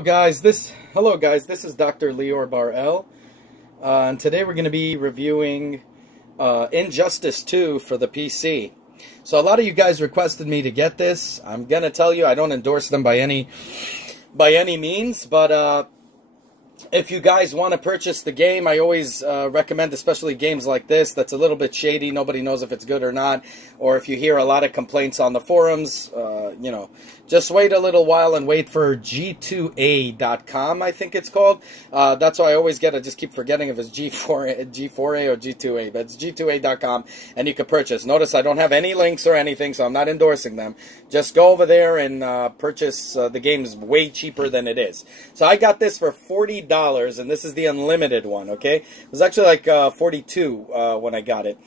Hello guys, this is Dr. Lior Bar-El, and today we're going to be reviewing Injustice 2 for the PC. So a lot of you guys requested me to get this. I'm going to tell you I don't endorse them by any means, but if you guys want to purchase the game, I always recommend, especially games like this, that's a little bit shady, nobody knows if it's good or not, or if you hear a lot of complaints on the forums, you know, just wait a little while and wait for G2A.com, I think it's called. That's why I always get, I just keep forgetting if it's G4A or G2A, but it's G2A.com, and you can purchase. Notice I don't have any links or anything, so I'm not endorsing them. Just go over there and purchase. The game's way cheaper than it is. So I got this for $40, and this is the unlimited one, okay? It was actually like $42 when I got it.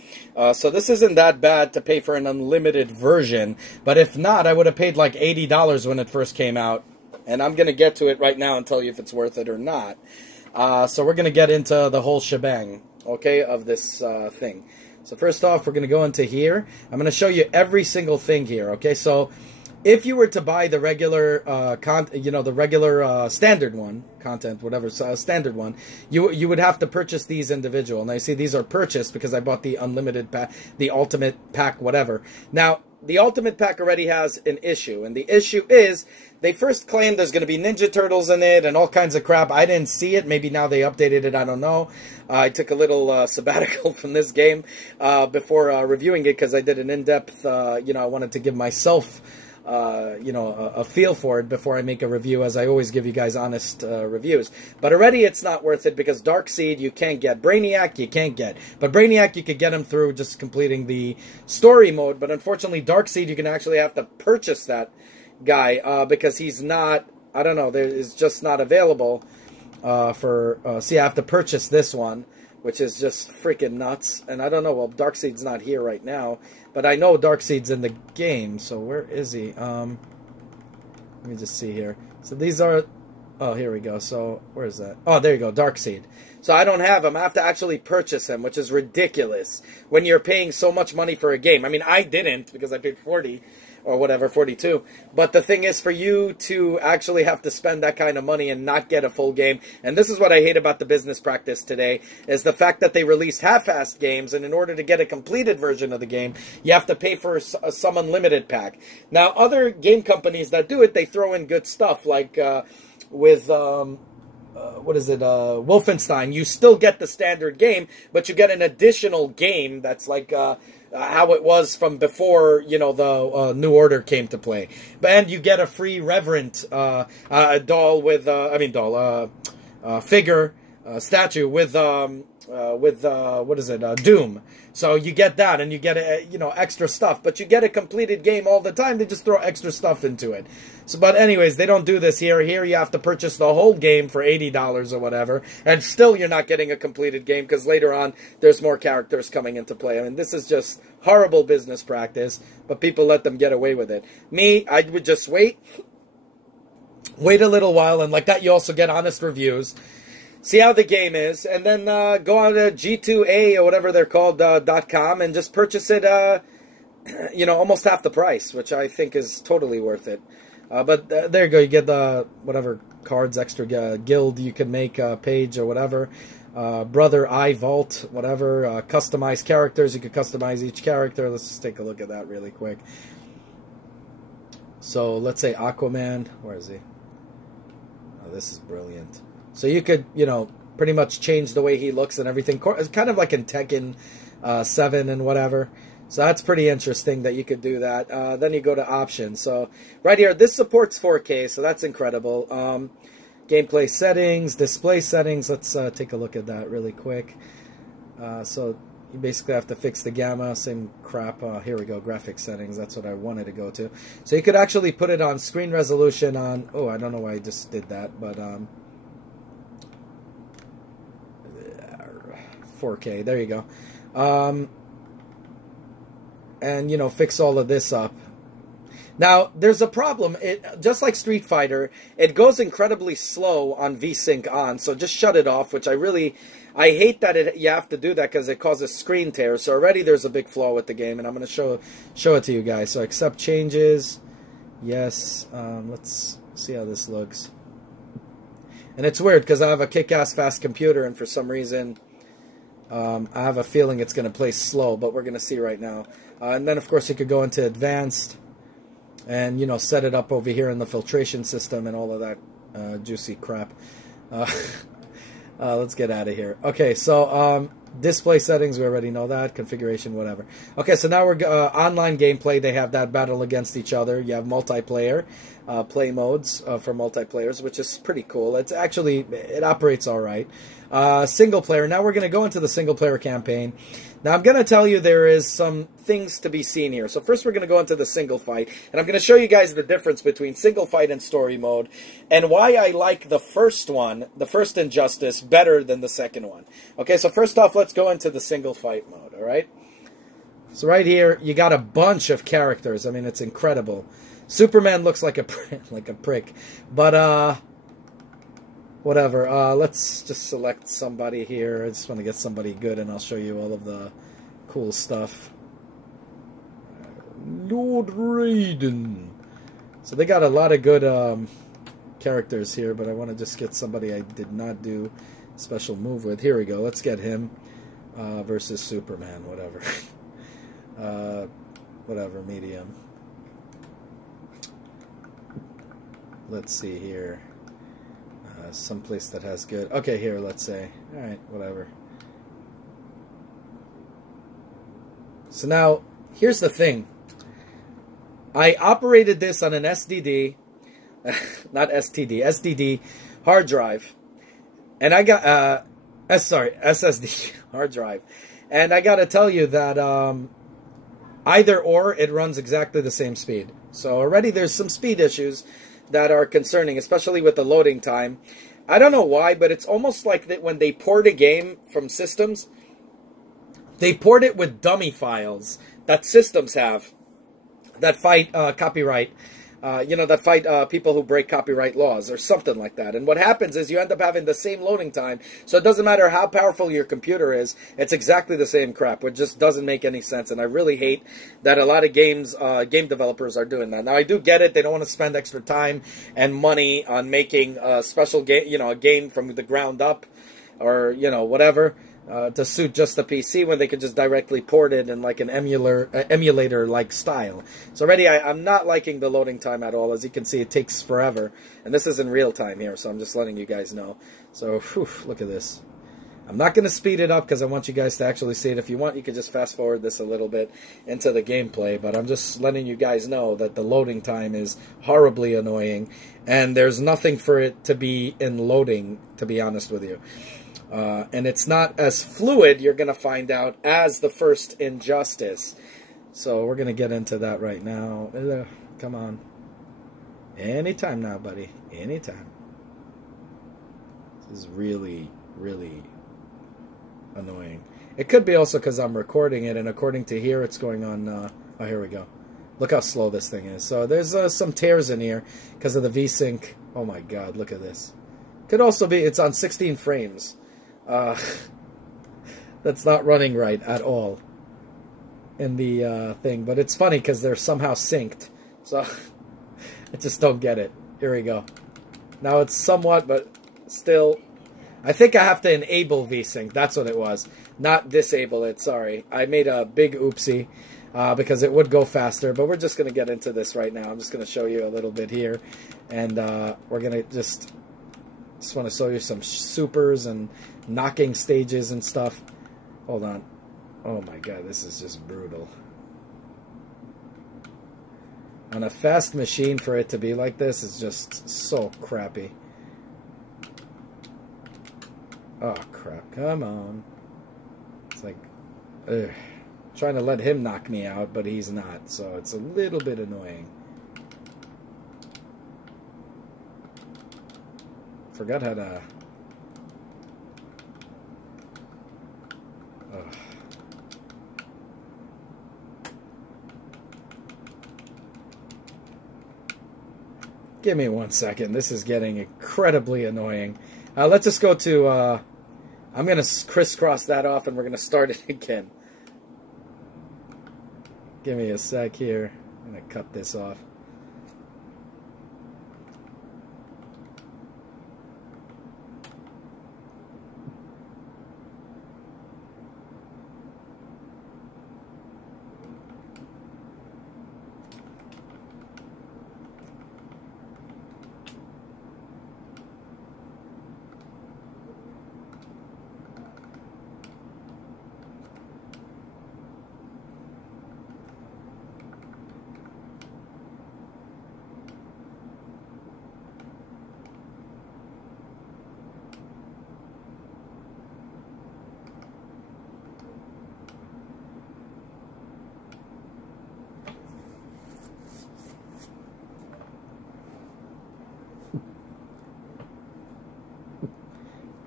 So this isn't that bad to pay for an unlimited version, but if not, I would have paid like $80 when it first came out, and I'm going to get to it right now and tell you if it's worth it or not. So we're going to get into the whole shebang, okay, of this thing. So first off, we're going to go into here. I'm going to show you every single thing here, okay? So if you were to buy the regular, the regular standard one, standard one, you would have to purchase these individual. And I see these are purchased because I bought the unlimited pack, the ultimate pack, whatever. Now, the ultimate pack already has an issue, and the issue is they first claimed there's going to be Ninja Turtles in it and all kinds of crap. I didn't see it. Maybe now they updated it. I don't know. I took a little sabbatical from this game before reviewing it because I did an in-depth, I wanted to give myself a feel for it before I make a review, as I always give you guys honest reviews. But already it's not worth it because Darkseid you can't get. Brainiac you can't get. But Brainiac you could get him through just completing the story mode. But unfortunately Darkseid you can actually have to purchase that guy because he's not, I don't know, there is just not available see, I have to purchase this one, which is just freaking nuts. And I don't know, well, Darkseid's not here right now, but I know Darkseid's in the game, so where is he? Let me just see here. So these are, oh, here we go. So where is that? Oh, there you go, Darkseid. So I don't have him. I have to actually purchase him, which is ridiculous when you're paying so much money for a game. I mean, I didn't because I paid 40 or whatever, 42. But the thing is, for you to actually have to spend that kind of money and not get a full game, and this is what I hate about the business practice today, is the fact that they release half-assed games, and in order to get a completed version of the game, you have to pay for some unlimited pack. Now, other game companies that do it, they throw in good stuff, like with Wolfenstein. You still get the standard game, but you get an additional game that's like how it was from before, the New Order came to play. And you get a free Reverend doll with, figure, statue with Doom. So you get that, and you get extra stuff, but you get a completed game all the time. They just throw extra stuff into it. So, but anyways, they don't do this here. Here you have to purchase the whole game for $80 or whatever, and still you're not getting a completed game because later on there's more characters coming into play. I mean, this is just horrible business practice, but people let them get away with it. Me, I would just wait a little while, and like that you also get honest reviews. See how the game is, and then go on to G2A or whatever they're called, .com, and just purchase it, almost half the price, which I think is totally worth it. But there you go, you get the whatever cards, extra guild you can make, page or whatever. Brother Eye Vault, whatever. Customized characters, you could customize each character. Let's just take a look at that really quick. So let's say Aquaman, where is he? Oh, this is brilliant. So you could, pretty much change the way he looks and everything. It's kind of like in Tekken 7 and whatever. So that's pretty interesting that you could do that. Then you go to options. So right here, this supports 4K, so that's incredible. Gameplay settings, display settings. Let's take a look at that really quick. So you basically have to fix the gamma, same crap. Here we go, graphics settings. That's what I wanted to go to. So you could actually put it on screen resolution on, oh, I don't know why I just did that, but 4K, there you go. And, fix all of this up. Now, there's a problem. Just like Street Fighter, it goes incredibly slow on VSync on, so just shut it off, which I hate that you have to do that because it causes screen tears. So already there's a big flaw with the game, and I'm going to show it to you guys. So accept changes. Yes. Let's see how this looks. And it's weird because I have a kick-ass fast computer, and for some reason, I have a feeling it's going to play slow, but we're going to see right now. And then, of course, you could go into advanced and, you know, set it up over here in the filtration system and all of that juicy crap. Let's get out of here. Okay, so display settings, we already know that. Configuration, whatever. Okay, so now we're online gameplay. They have that battle against each other. You have multiplayer play modes for multiplayers, which is pretty cool. It's actually, it operates all right. Single player. Now we're going to go into the single player campaign. Now I'm going to tell you there is some things to be seen here. So first we're going to go into the single fight, and I'm going to show you guys the difference between single fight and story mode, and why I like the first one, the first Injustice, better than the second one. Okay, so first off, let's go into the single fight mode, all right? So right here, you got a bunch of characters. I mean, it's incredible. Superman looks like a prick, but whatever. Let's just select somebody here. I just want to get somebody good, and I'll show you all of the cool stuff. Lord Raiden. So they got a lot of good characters here, but I want to just get somebody I did not do special move with. Here we go. Let's get him versus Superman. Whatever. Whatever. Medium. Let's see here. Someplace that has good... Okay, here, let's say. Alright, whatever. So now, here's the thing. I operated this on an SDD, not STD, SDD hard drive. And I got, SSD hard drive. And I gotta tell you that either or, it runs exactly the same speed. So already there's some speed issues that are concerning, especially with the loading time. I don't know why, but it's almost like that when they port a game from systems, they port it with dummy files that systems have that fight copyright, that fight people who break copyright laws or something like that. And what happens is you end up having the same loading time, so it doesn't matter how powerful your computer is, it's exactly the same crap, which just doesn't make any sense. And I really hate that a lot of game developers are doing that. Now, I do get it. They don't want to spend extra time and money on making a special game, a game from the ground up or, whatever. To suit just the PC when they could just directly port it in like an emulator-like style. So already I'm not liking the loading time at all. As you can see, it takes forever. And this is in real time here, so I'm just letting you guys know. So, whew, look at this. I'm not going to speed it up because I want you guys to actually see it. If you want, you can just fast forward this a little bit into the gameplay. But I'm just letting you guys know that the loading time is horribly annoying. And there's nothing for it to be in loading, to be honest with you. And it's not as fluid, you're going to find out, as the first Injustice. So we're going to get into that right now. Come on. Anytime now, buddy. Anytime. This is really, really annoying. It could be also because I'm recording it, and according to here, it's going on... oh, here we go. Look how slow this thing is. So there's some tears in here because of the VSync. Oh my god, look at this. Could also be... It's on 16 frames. That's not running right at all in the thing, but it's funny because they're somehow synced, so I just don't get it. Here we go. Now it's somewhat, but still, I think I have to enable VSync. That's what it was, not disable it. Sorry, I made a big oopsie because it would go faster, but we're just going to get into this right now. I'm just going to show you a little bit here, and we're going to just want to show you some supers and knocking stages and stuff. Hold on. Oh my god, this is just brutal. On a fast machine, for it to be like this is just so crappy. Oh crap, come on. It's like, ugh. Trying to let him knock me out, but he's not, so it's a little bit annoying. Forgot how to... Ugh. Give me 1 second. This is getting incredibly annoying. Let's just go to... I'm going to crisscross that off and we're going to start it again. Give me a sec here. I'm going to cut this off.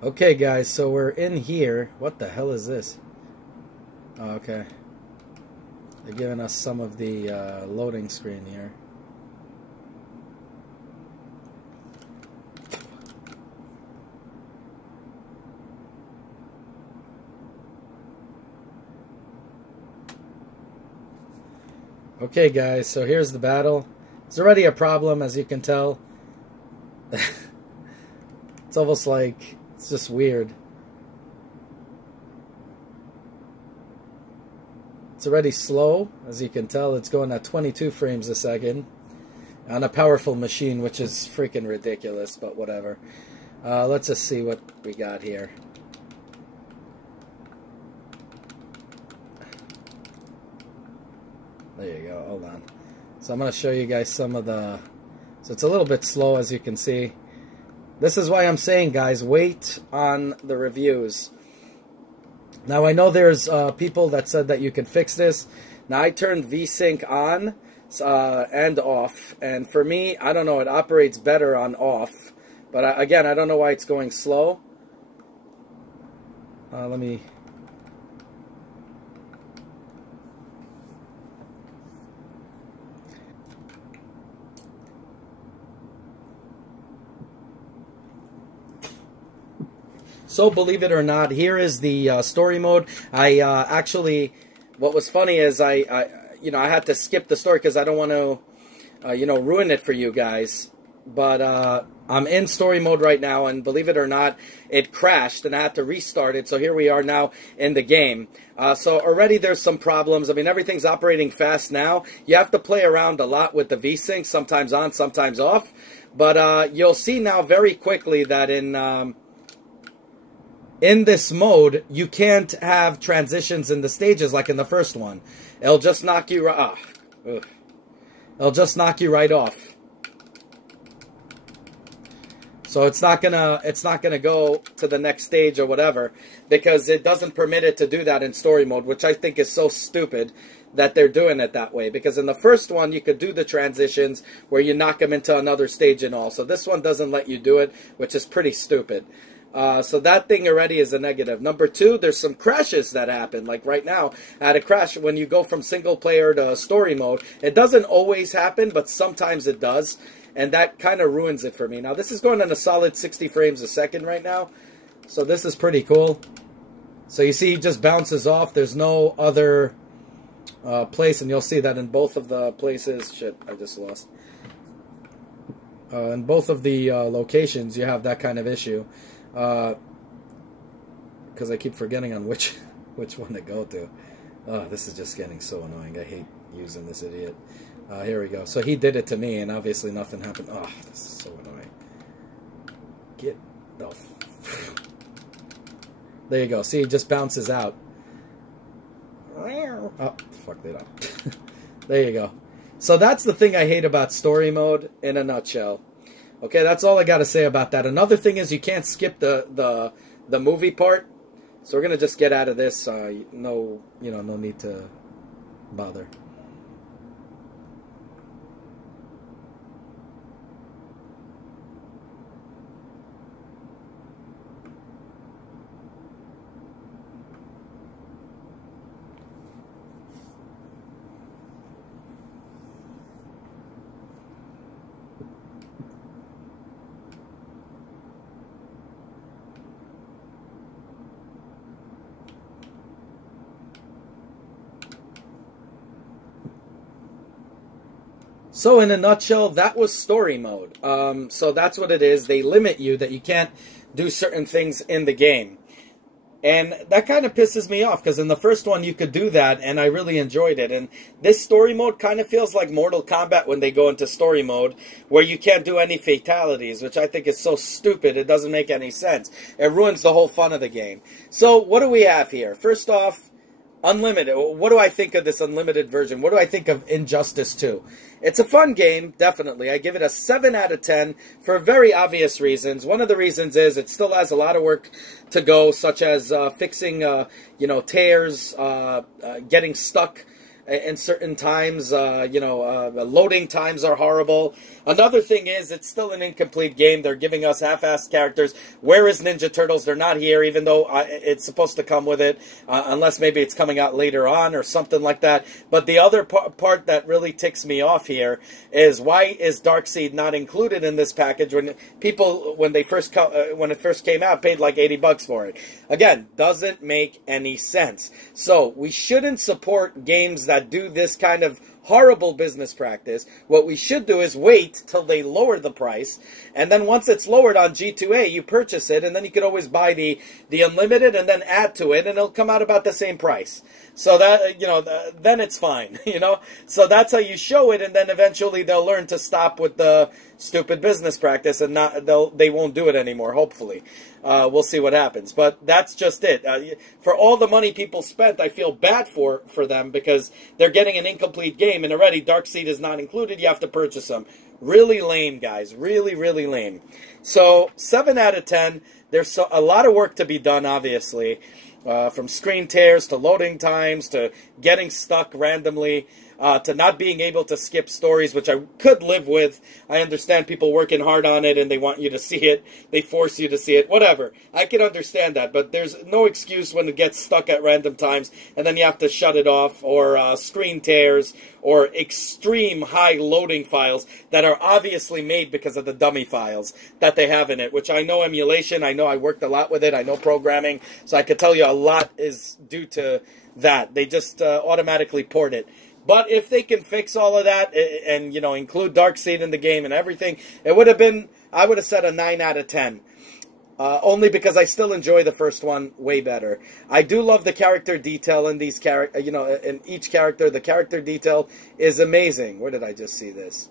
Okay, guys, so we're in here. What the hell is this? Oh, okay. They're giving us some of the loading screen here. Okay, guys, so here's the battle. It's already a problem, as you can tell. It's almost like it's just weird. It's already slow, as you can tell. It's going at 22 frames a second on a powerful machine, which is freaking ridiculous, but whatever. Let's just see what we got here. There you go, hold on. So I'm going to show you guys some of the... So it's a little bit slow, as you can see. This is why I'm saying, guys, wait on the reviews. Now, I know there's people that said that you could fix this. Now, I turned VSync on and off. And for me, I don't know, it operates better on off. But again, I don't know why it's going slow. Let me... So, believe it or not, here is the story mode. I actually, what was funny is I had to skip the story because I don't want to, ruin it for you guys. But I'm in story mode right now, and believe it or not, it crashed, and I had to restart it. So here we are now in the game. So already there's some problems. I mean, everything's operating fast now. You have to play around a lot with the VSync, sometimes on, sometimes off. But you'll see now very quickly that in this mode, you can't have transitions in the stages like in the first one. It'll just knock you it'll just knock you right off. So it's not gonna go to the next stage or whatever, because it doesn't permit it to do that in story mode, which I think is so stupid that they're doing it that way. Because in the first one, you could do the transitions where you knock them into another stage and all. So this one doesn't let you do it, which is pretty stupid. So that thing already is a negative. Number two, there's some crashes that happen. Like right now, I had a crash when you go from single player to story mode. It doesn't always happen, but sometimes it does. And that kind of ruins it for me. Now, this is going on a solid 60 frames a second right now. So this is pretty cool. So you see, it just bounces off. There's no other place. And you'll see that in both of the places. Shit, I just lost. In both of the locations, you have that kind of issue. Because I keep forgetting on which one to go to. This is just getting so annoying. I hate using this idiot. Here we go. So he did it to me, and obviously nothing happened. Oh, this is so annoying. Get the... There you go. See, it just bounces out. Oh, fuck that up. There you go. So that's the thing I hate about story mode in a nutshell. Okay, that's all I got to say about that. Another thing is you can't skip the movie part. So we're going to just get out of this. No need to bother. So in a nutshell, that was story mode. So that's what it is. They limit you that you can't do certain things in the game. And that kind of pisses me off, because in the first one you could do that, and I really enjoyed it. And this story mode kind of feels like Mortal Kombat when they go into story mode, where you can't do any fatalities, which I think is so stupid, it doesn't make any sense. It ruins the whole fun of the game. So what do we have here? First off, Unlimited. What do I think of this Unlimited version? What do I think of Injustice 2? It's a fun game, definitely. I give it a 7 out of 10 for very obvious reasons. One of the reasons is it still has a lot of work to go, such as fixing, tears, getting stuck in certain times. Loading times are horrible. Another thing is, it's still an incomplete game. They're giving us half-assed characters. Where is Ninja Turtles? They're not here, even though it's supposed to come with it, unless maybe it's coming out later on or something like that. But the other part that really ticks me off here is, why is Darkseid not included in this package when people, when it first came out, paid like $80 for it? Again, doesn't make any sense. So we shouldn't support games that do this kind of horrible business practice. What we should do is wait till they lower the price, and then once it's lowered on G2A, you purchase it, and then you can always buy the unlimited and then add to it, and it'll come out about the same price. So that, you know, then it's fine, you know? So that's how you show it, and then eventually they'll learn to stop with the stupid business practice, and they won't do it anymore, hopefully. We'll see what happens. But that's just it. For all the money people spent, I feel bad for them, because they're getting an incomplete game, and already Darkseid is not included. You have to purchase them. Really lame, guys. Really, really lame. So, 7 out of 10. There's a lot of work to be done, obviously. From screen tears, to loading times, to getting stuck randomly, to not being able to skip stories, which I could live with. I understand people working hard on it and they want you to see it. They force you to see it. Whatever. I can understand that, but there's no excuse when it gets stuck at random times and then you have to shut it off, or screen tears, or extreme high loading files that are obviously made because of the dummy files that they have in it, which I know emulation. I know I worked a lot with it. I know programming. So I could tell you a lot is due to that. They just automatically port it. But if they can fix all of that and, you know, include Darkseid in the game and everything, it would have been, I would have said a 9 out of 10. Only because I still enjoy the first one way better. I do love the character detail in these in each character. The character detail is amazing. Where did I just see this?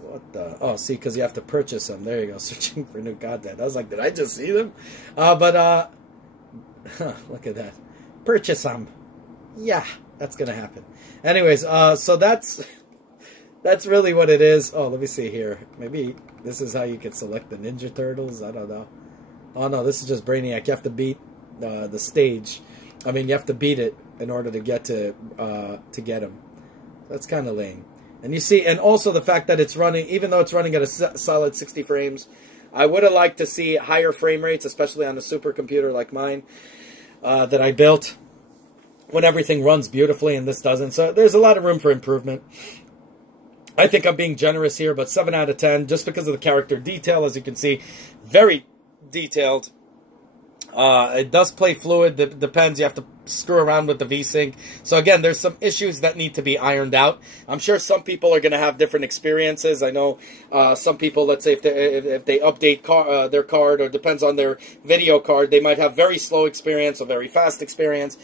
What the? Oh, see, because you have to purchase them. There you go. Searching for new content. I was like, did I just see them? Look at that. Purchase them. Yeah, that's gonna happen. Anyways, so that's really what it is. Oh, let me see here. Maybe this is how you can select the Ninja Turtles. I don't know. Oh no, this is just Brainiac. You have to beat the stage. I mean, you have to beat it in order to get get him. That's kind of lame. And you see, and also the fact that it's running, even though it's running at a solid 60 frames, I would have liked to see higher frame rates, especially on a supercomputer like mine that I built, when everything runs beautifully, and this doesn't. So there's a lot of room for improvement. I think I'm being generous here, but 7 out of 10, just because of the character detail. As you can see, very detailed. It does play fluid. Depends. You have to screw around with the VSync. So again, there's some issues that need to be ironed out. I'm sure some people are going to have different experiences. I know some people, let's say if they update their card, or depends on their video card, they might have very slow experience or very fast experience.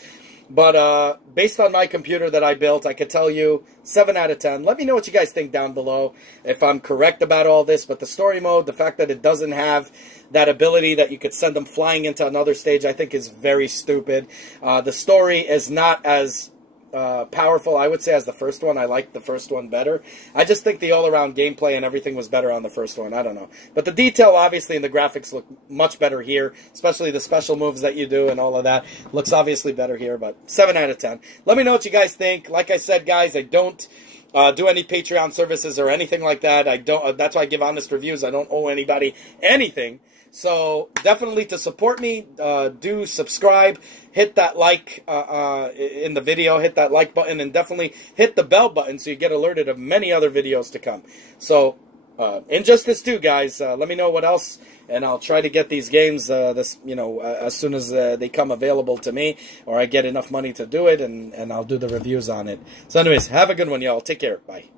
But based on my computer that I built, I could tell you 7 out of 10. Let me know what you guys think down below, if I'm correct about all this. But the story mode, the fact that it doesn't have that ability that you could send them flying into another stage, I think is very stupid. The story is not as powerful, I would say, as the first one. I liked the first one better. I just think the all-around gameplay and everything was better on the first one. I don't know. But the detail, obviously, and the graphics look much better here, especially the special moves that you do and all of that. Looks obviously better here, but 7 out of 10. Let me know what you guys think. Like I said, guys, I don't do any Patreon services or anything like that. I don't. That's why I give honest reviews. I don't owe anybody anything. So definitely, to support me, do subscribe, hit that like in the video, hit that like button, and definitely hit the bell button so you get alerted of many other videos to come. So Injustice 2, guys, let me know what else, and I'll try to get these games as soon as they come available to me, or I get enough money to do it, and I'll do the reviews on it. So anyways, have a good one, y'all. Take care. Bye.